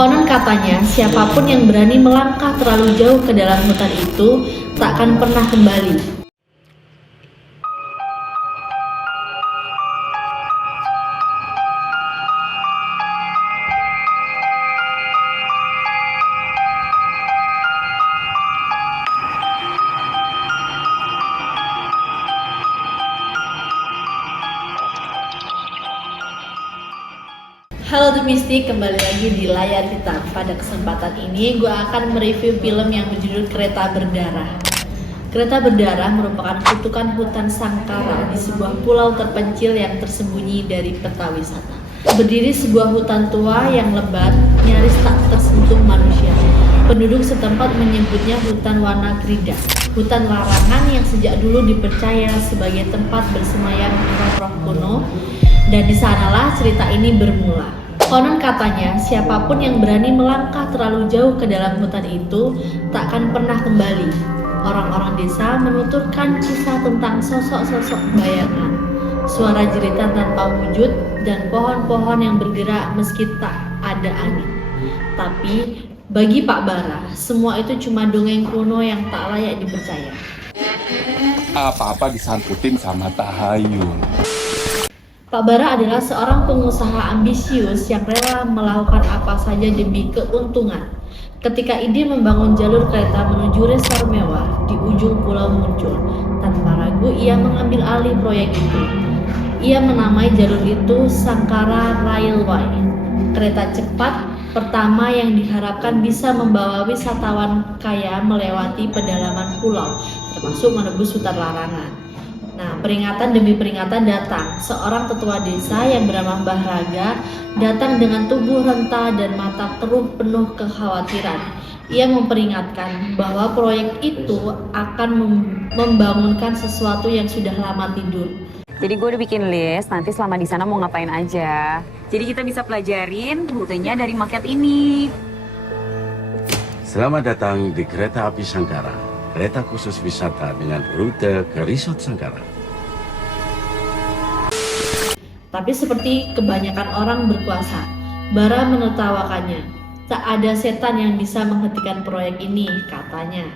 Konon katanya, siapapun yang berani melangkah terlalu jauh ke dalam hutan itu tak akan pernah kembali. Halo The Mystic, kembali lagi di layar hitam. Pada kesempatan ini gue akan mereview film yang berjudul Kereta Berdarah. Kereta Berdarah merupakan kutukan hutan Sangkara di sebuah pulau terpencil yang tersembunyi dari peta wisata. Berdiri sebuah hutan tua yang lebat, nyaris tak tersentuh manusia. Penduduk setempat menyebutnya hutan Wanagrida, hutan larangan yang sejak dulu dipercaya sebagai tempat bersemayam roh-roh kuno, dan di sanalah cerita ini bermula. Konon katanya, siapapun yang berani melangkah terlalu jauh ke dalam hutan itu tak akan pernah kembali. Orang-orang desa menuturkan kisah tentang sosok-sosok bayangan, suara jeritan tanpa wujud, dan pohon-pohon yang bergerak meski tak ada angin. Tapi bagi Pak Bara, semua itu cuma dongeng kuno yang tak layak dipercaya. Apa-apa disangkutin sama tahayul. Pak Bara adalah seorang pengusaha ambisius yang rela melakukan apa saja demi keuntungan. Ketika ide membangun jalur kereta menuju resor mewah di ujung pulau muncul, tanpa ragu ia mengambil alih proyek itu. Ia menamai jalur itu Sangkara Railway, kereta cepat pertama yang diharapkan bisa membawa wisatawan kaya melewati pedalaman pulau, termasuk menembus hutan larangan. Nah, peringatan demi peringatan datang. Seorang tetua desa yang bernama Mbah Raga datang dengan tubuh renta dan mata keruh penuh kekhawatiran. Ia memperingatkan bahwa proyek itu akan membangunkan sesuatu yang sudah lama tidur. Jadi gue udah bikin list, nanti selama di sana mau ngapain aja. Jadi kita bisa pelajarin rutenya dari maket ini. Selamat datang di Kereta Api Sangkara, kereta khusus wisata dengan rute ke Resort Sangkara. Tapi seperti kebanyakan orang berkuasa, Bara menertawakannya. Tak ada setan yang bisa menghentikan proyek ini, katanya.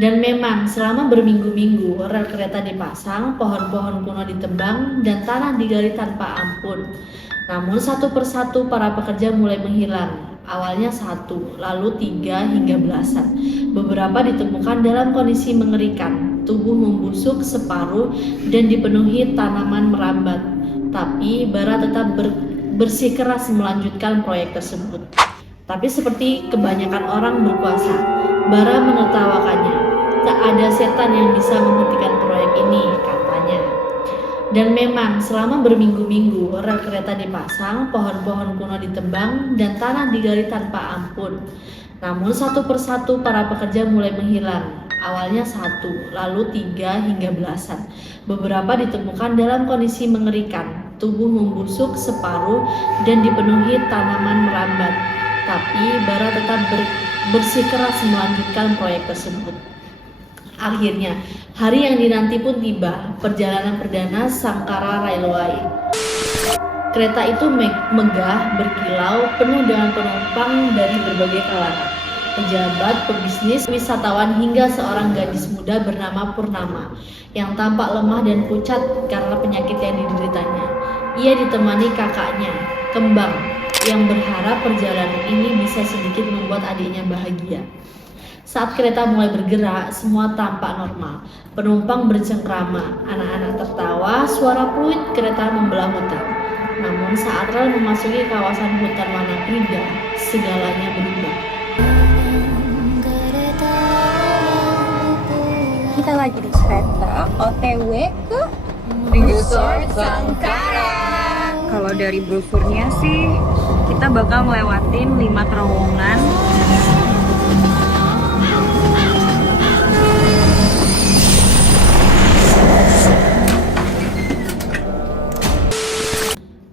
Dan memang selama berminggu-minggu rel kereta dipasang, pohon-pohon kuno ditebang, dan tanah digali tanpa ampun. Namun satu persatu para pekerja mulai menghilang. Awalnya 1, lalu 3 hingga belasan. Beberapa ditemukan dalam kondisi mengerikan, tubuh membusuk separuh dan dipenuhi tanaman merambat. Tapi Bara tetap bersikeras melanjutkan proyek tersebut. Tapi seperti kebanyakan orang berkuasa, Bara menertawakannya. Tak ada setan yang bisa menghentikan proyek ini, katanya. Dan memang selama berminggu-minggu rel kereta dipasang, pohon-pohon kuno ditebang, dan tanah digali tanpa ampun. Namun satu persatu para pekerja mulai menghilang. Awalnya 1, lalu 3 hingga belasan. Beberapa ditemukan dalam kondisi mengerikan, tubuh membusuk separuh dan dipenuhi tanaman merambat. Tapi Bara tetap bersikeras melanjutkan proyek tersebut. Akhirnya, hari yang dinanti pun tiba, perjalanan perdana Sangkara Railway. Kereta itu megah, berkilau, penuh dengan penumpang dari berbagai kalangan. Pejabat, pebisnis, wisatawan, hingga seorang gadis muda bernama Purnama yang tampak lemah dan pucat karena penyakit yang dideritanya. Ia ditemani kakaknya, Kembang, yang berharap perjalanan ini bisa sedikit membuat adiknya bahagia. Saat kereta mulai bergerak, semua tampak normal. Penumpang bercengkrama, anak-anak tertawa, suara fluid kereta membelah hutan. Namun saat rel memasuki kawasan hutan Wanagrida, segalanya berubah. Kita lagi di kereta OTW ke Resort Sangkara. Kalau dari brosurnya sih, kita bakal ngelewatin 5 terowongan.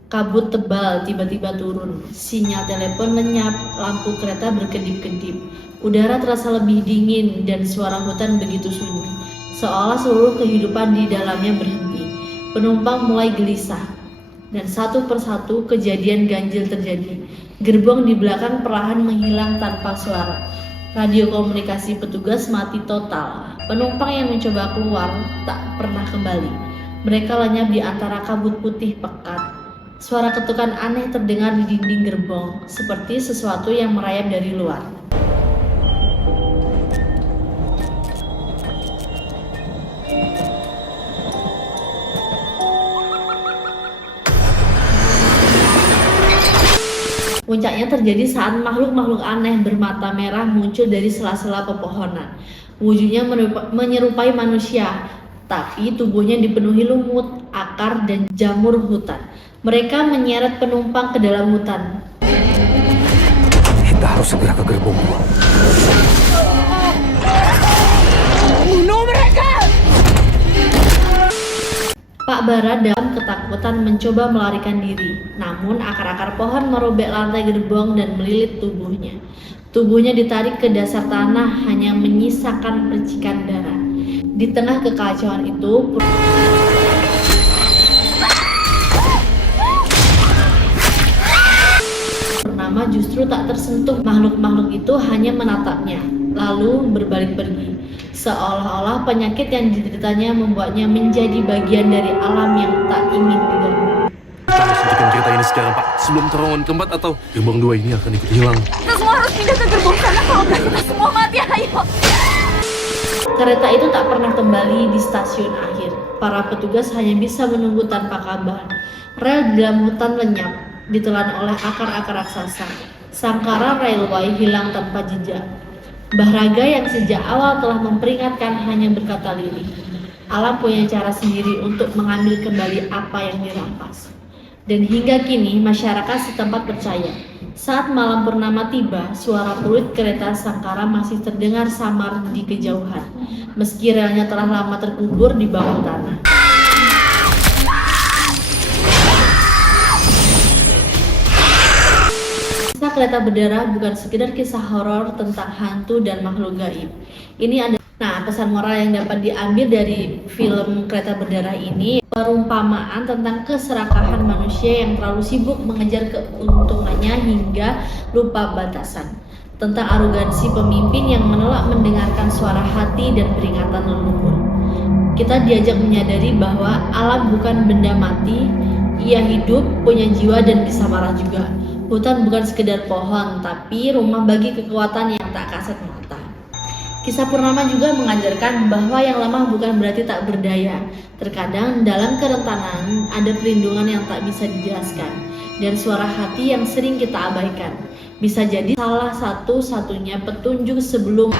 Kabut tebal tiba-tiba turun, sinyal telepon lenyap, lampu kereta berkedip-kedip, udara terasa lebih dingin dan suara hutan begitu sunyi, seolah seluruh kehidupan di dalamnya berhenti. Penumpang mulai gelisah, dan satu persatu kejadian ganjil terjadi. Gerbong di belakang perlahan menghilang tanpa suara. Radio komunikasi petugas mati total. Penumpang yang mencoba keluar tak pernah kembali. Mereka lenyap di antara kabut putih pekat. Suara ketukan aneh terdengar di dinding gerbong, seperti sesuatu yang merayap dari luar. Puncaknya terjadi saat makhluk-makhluk aneh bermata merah muncul dari sela-sela pepohonan. Wujudnya menyerupai manusia, tapi tubuhnya dipenuhi lumut, akar, dan jamur hutan. Mereka menyeret penumpang ke dalam hutan. Kita harus segera ke gerbong gua. Bunuh mereka! Pak Bara dalam ketakutan mencoba melarikan diri, namun akar-akar pohon merobek lantai gerbong dan melilit tubuhnya. Tubuhnya ditarik ke dasar tanah, hanya menyisakan percikan darah. Di tengah kekacauan itu, Purnama justru tak tersentuh. Makhluk-makhluk itu hanya menatapnya, lalu berbalik pergi. Seolah-olah penyakit yang dideritanya membuatnya menjadi bagian dari alam yang tak ingin diganggu. Kita harus hentikan kereta ini sekarang, Pak. Sebelum terowongan keempat atau gerbong 2 ini akan ikut hilang. Kita semua harus pindah ke gerbong sana, kalau nggak kita semua mati, ayo! Kereta itu tak pernah kembali di stasiun akhir. Para petugas hanya bisa menunggu tanpa kabar. Rel di dalam hutan lenyap, ditelan oleh akar-akar raksasa. Sangkara Railway hilang tanpa jejak. Bahraga yang sejak awal telah memperingatkan hanya berkata lirih. Alam punya cara sendiri untuk mengambil kembali apa yang dirampas. Dan hingga kini masyarakat setempat percaya. Saat malam purnama tiba, suara peluit kereta Sangkara masih terdengar samar di kejauhan, meski relnya telah lama terkubur di bawah tanah. Kisah kereta berdarah bukan sekedar kisah horor tentang hantu dan makhluk gaib. Ini ada pesan moral yang dapat diambil dari film Kereta Berdarah ini, perumpamaan tentang keserakahan manusia yang terlalu sibuk mengejar keuntungannya hingga lupa batasan. Tentang arogansi pemimpin yang menolak mendengarkan suara hati dan peringatan leluhur. Kita diajak menyadari bahwa alam bukan benda mati, ia hidup, punya jiwa dan bisa marah juga. Hutan bukan sekedar pohon, tapi rumah bagi kekuatan yang tak kasat mata. Kisah Purnama juga mengajarkan bahwa yang lemah bukan berarti tak berdaya. Terkadang dalam kerentanan ada perlindungan yang tak bisa dijelaskan, dan suara hati yang sering kita abaikan. Bisa jadi salah satu-satunya petunjuk sebelum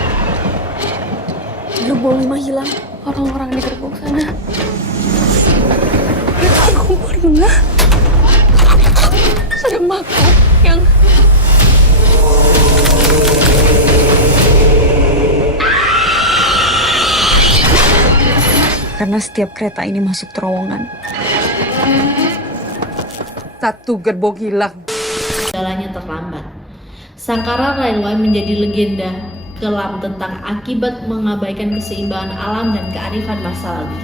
Gerbong 5 hilang, orang-orang di gerbong sana. Aku pernah ada makhluk yang karena setiap kereta ini masuk terowongan. 1 gerbong hilang. jalannya terlambat. Sangkara Railway menjadi legenda kelam tentang akibat mengabaikan keseimbangan alam dan kearifan masa lalu.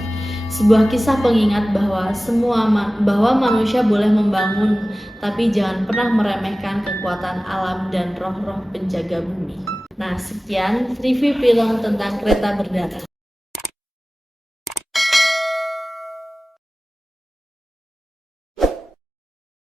Sebuah kisah pengingat bahwa manusia boleh membangun, tapi jangan pernah meremehkan kekuatan alam dan roh-roh penjaga bumi. Nah, sekian review film tentang Kereta Berdarah.